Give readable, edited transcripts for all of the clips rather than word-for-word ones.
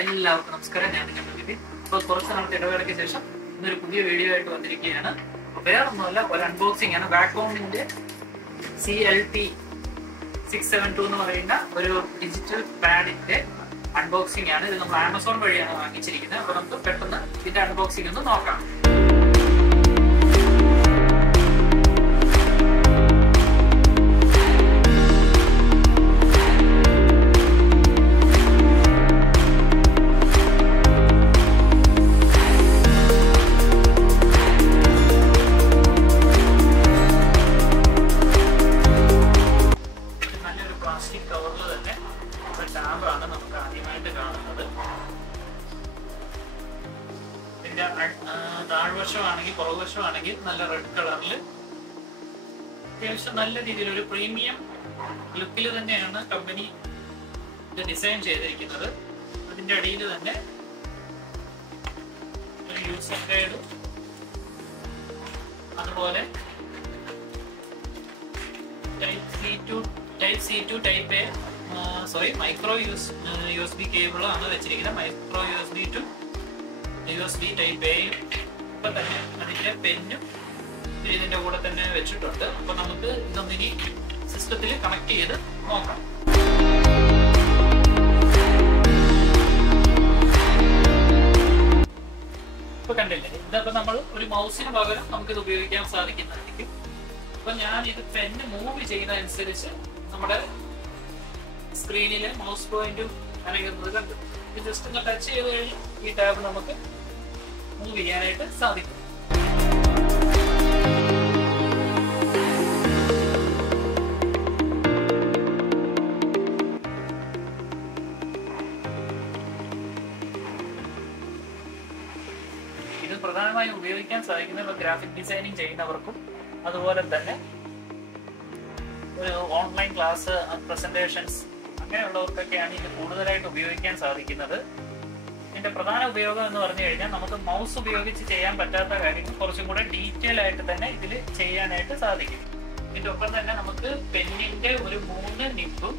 എല്ലാവർക്കും നമസ്കാരം. ഞാൻ നിങ്ങളുടെ വിപിൻ. ഇപ്പോൾ കുറച്ച് നാളത്തെ ഇടവേളയ്ക്ക് ശേഷം ഇന്നൊരു പുതിയ വീഡിയോ ആയിട്ട് വന്നിരിക്കുകയാണ്. അപ്പോൾ വേറൊന്നുമല്ല, ഒരു അൺബോക്സിംഗ് ആണ്. വാക്കോമിന്റെ CLT672 എന്ന് പറയുന്ന ഒരു ഡിജിറ്റൽ പാഡിന്റെ അൺബോക്സിംഗ് ആണ്. ഇത് നമ്മൾ ആമസോൺ വഴിയാണ് വാങ്ങിച്ചിരിക്കുന്നത്. അപ്പോൾ നമുക്ക് പെട്ടെന്ന് ഇതിന്റെ അൺബോക്സിംഗ് ഒന്ന് നോക്കാം. കവറിൽ തന്നെ ഒരു ടാബാണ് നമുക്ക് ആദ്യമായിട്ട് കാണുന്നത്. ഇതിന്റെ താഴ്വശമാണെങ്കിൽ പുറകുവശമാണെങ്കിൽ നല്ല റെഡ് കളറിൽ അത്യാവശ്യം നല്ല രീതിയിൽ ഒരു പ്രീമിയം ലുക്കിൽ തന്നെയാണ് കമ്പനി ഇത് ഡിസൈൻ ചെയ്തിരിക്കുന്നത്. അതിന്റെ അടിയിൽ തന്നെ ഒരു യൂസർ ഗൈഡ്, അതുപോലെ type C to type A micro USB cable ആണ് വെച്ചിരിക്കുന്നത്. Micro USB to USB type എയും ഇപ്പൊ തന്നെ അതിന്റെ പെന്നും ഇതിന്റെ കൂടെ തന്നെ വെച്ചിട്ടുണ്ട്. അപ്പൊ നമുക്ക് ഇതൊന്നിനി സിസ്റ്റത്തിൽ കണക്ട് ചെയ്ത് നോക്കാം. ഇപ്പൊ കണ്ടില്ലേ, ഇതൊക്കെ നമ്മൾ ഒരു മൗസിന് പകരം നമുക്കിത് ഉപയോഗിക്കാൻ സാധിക്കുന്നതായിരിക്കും. അപ്പൊ ഞാൻ ഇത് പെന്ന് മൂവ് ചെയ്യുന്നതനുസരിച്ച് നമ്മുടെ സ്ക്രീനിലെ മൗസ് പോയിന്റ് അനങ്ങുന്നത് കണ്ടു. ഇത് ജസ്റ്റ് ഒന്ന് ടച്ച് ചെയ്ത് കഴിഞ്ഞ് ഈ ടാബ് നമുക്ക് മൂവ് ചെയ്യാനായിട്ട് സാധിക്കും. ഇത് പ്രധാനമായും ഉപയോഗിക്കാൻ സാധിക്കുന്ന ഗ്രാഫിക് ഡിസൈനിങ് ചെയ്യുന്നവർക്കും അതുപോലെ തന്നെ ഒരു ഓൺലൈൻ ക്ലാസ്, പ്രസന്റേഷൻസ് അങ്ങനെയുള്ളവർക്കൊക്കെയാണ് ഇത് കൂടുതലായിട്ട് ഉപയോഗിക്കാൻ സാധിക്കുന്നത്. ഇതിന്റെ പ്രധാന ഉപയോഗം എന്ന് പറഞ്ഞു കഴിഞ്ഞാൽ നമുക്ക് മൗസ് ഉപയോഗിച്ച് ചെയ്യാൻ പറ്റാത്ത കാര്യങ്ങൾ കുറച്ചും കൂടെ ഡീറ്റെയിൽ ആയിട്ട് തന്നെ ഇതിൽ ചെയ്യാനായിട്ട് സാധിക്കും. ഇതിന്റെ ഒപ്പം തന്നെ നമുക്ക് പെന്നിന്റെ ഒരു 3 നിബും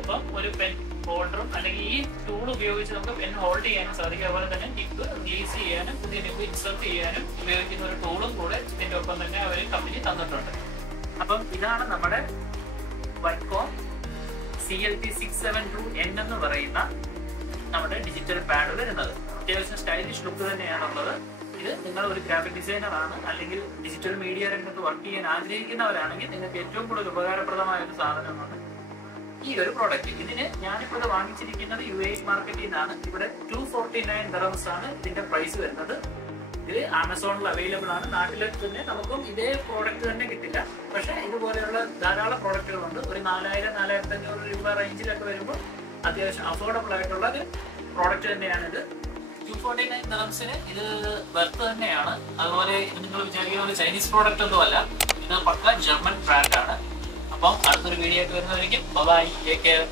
ഒപ്പം ഒരു പെൻ ഹോൾഡറും അല്ലെങ്കിൽ ഈ ടൂൾ ഉപയോഗിച്ച് നമുക്ക് പെൻ ഹോൾഡ് ചെയ്യാനും സാധിക്കും. അതുപോലെ തന്നെ നിബ് റിലീസ് ചെയ്യാനും പുതിയ നിബ് ഇൻസേർട്ട് ചെയ്യാനും ഉപയോഗിക്കുന്ന ഒരു ടൂളും കൂടെ ഇതിന്റെ ഒപ്പം തന്നെ അവർ കമ്പനി തന്നിട്ടുണ്ട്. അപ്പം ഇതാണ് നമ്മുടെ വാക്കോം CLT672N എന്ന് പറയുന്ന നമ്മുടെ ഡിജിറ്റൽ പാഡ് വരുന്നത്. അത്യാവശ്യം സ്റ്റൈലിഷ് ലുക്ക് തന്നെയാണുള്ളത്. ഇത് നിങ്ങൾ ഒരു ഗ്രാഫിക് ഡിസൈനർ ആണ് അല്ലെങ്കിൽ ഡിജിറ്റൽ മീഡിയ രംഗത്ത് വർക്ക് ചെയ്യാൻ ആഗ്രഹിക്കുന്നവരാണെങ്കിൽ നിങ്ങൾക്ക് ഏറ്റവും കൂടുതൽ ഉപകാരപ്രദമായ ഒരു സാധനമാണ് ഈ ഒരു പ്രോഡക്റ്റ്. ഇതിന് ഞാനിപ്പോൾ ഇത് വാങ്ങിച്ചിരിക്കുന്നത് UAE മാർക്കറ്റിൽ നിന്നാണ്. ഇവിടെ 249 dirhams ആണ് ഇതിന്റെ പ്രൈസ് വരുന്നത്. ഇത് ആമസോണിൽ അവൈലബിൾ ആണ്. നാട്ടിൽ തന്നെ നമുക്കും ഇതേ പ്രോഡക്റ്റ് തന്നെ കിട്ടില്ല. പക്ഷെ ഇതുപോലെയുള്ള ധാരാളം പ്രോഡക്റ്റുകളുണ്ട്. ഒരു 4000-4500 രൂപ റേഞ്ചിലൊക്കെ വരുമ്പോൾ അത്യാവശ്യം അഫോർഡബിൾ ആയിട്ടുള്ള ഒരു പ്രോഡക്റ്റ് തന്നെയാണ് ഇത്. 249 dirhamsന് ഇത് വെർത്ത് തന്നെയാണ്. അതുപോലെ നിങ്ങൾ വിചാരിക്കുന്ന ഒരു ചൈനീസ് പ്രോഡക്റ്റ് ഒന്നും അല്ല, ഇത് പക്ക ജർമ്മൻ ബ്രാൻഡാണ്. അപ്പം അടുത്തൊരു വീഡിയോ ആയിട്ട് വരുന്നതായിരിക്കും. Bye, take care.